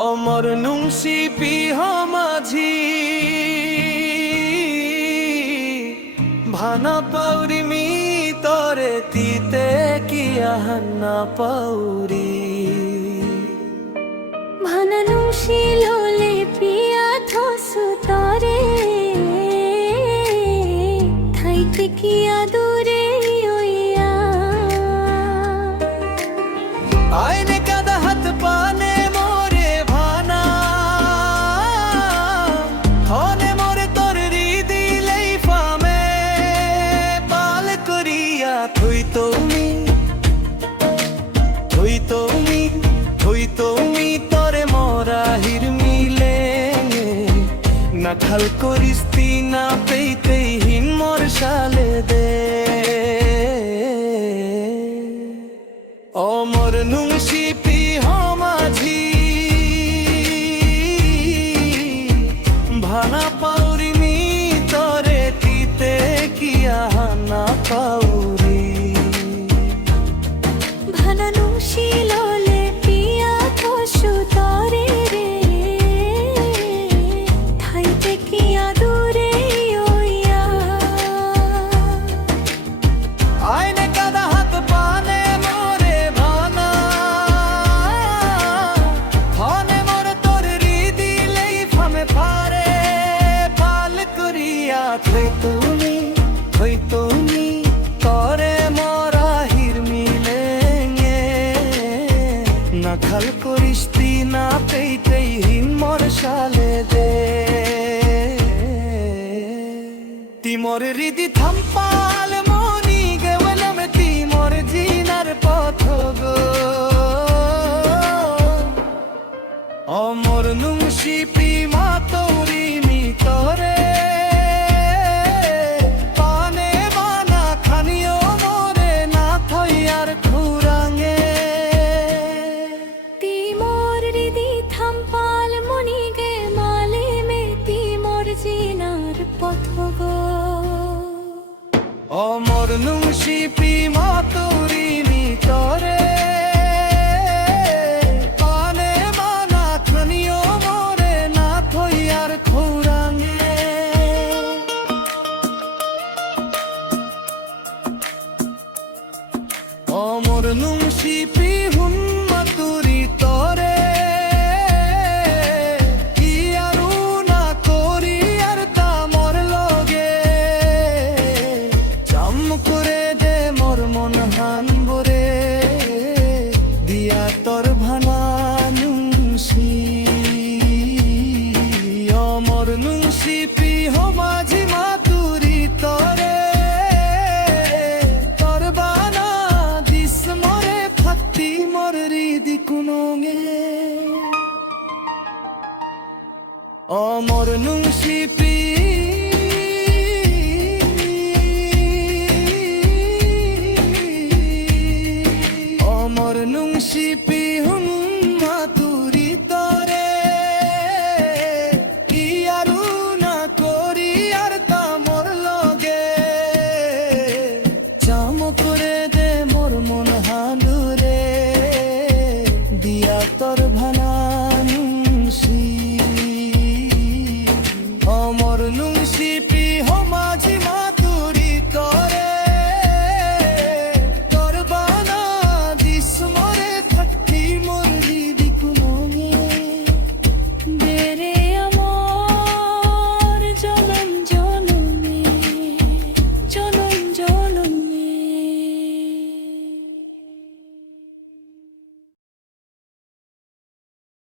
অমর নুংসি পিহ মাঝি ভানা পৌরিমি তরে তিতে কি আহান্না পৌরি ভানা নুংসি লোলে প্রিয়া থসু তরে থাইতে কি আদুরে ওইয়া আইনে কাদা হাত পানে মোরে ভানা হনে মোরে তোর দিলেই ফামে পাল করিয়া থুই তুমি তরে মোরা হির মিলে না খাল করিস্তি না পেইতে হিন মোর শালে দে অমর নুংসি পিহ মাঝি ভানা পাউরিমি তরে তিতে কি আহানা পাউরি ভানা নুংসি লোলে প্রিয়া থসু তরে রে থাইতে কি আদুরে ওইয়া আইনে কাদা হাত পানে মোরে ভানা হনে মোরে তোর দিলেই ফামে পারে পাল করিয়া থই তুমি তরে মোরা হির মিলে না খাল করিস্তি না পেইতেই হিন মোর শালে দে তিমোর হৃদি থাম্পাল মনি গেবলম তিমোর জিনার পথ গো অমর নুংসি পিমা তৌরি মি তরে পানে বানা খানিও মোরে না থইয়ার খুরাঙে তিমোর হৃদি থাম্পাল মনি গে মালে মে তিমোর জিনার পথ গো অমর নুংসি পিমা তৌরি মি তরে পানে বানা খানিও মোরে না থইয়ার খুরাঙে অমর নুংসি পিহুন মাতুরি তরে কি আরু না করি আর তামর লগে চাম করে দে মোর মন হানবরে দিয়া তোর ভানা নুংসি অমর নুংসি পিহ মাঝি মাতুরি তরে তোর বানা দিস মোরে ফাত্তি মোর হৃদি কুনঙে অমর নুংসি প্রিয়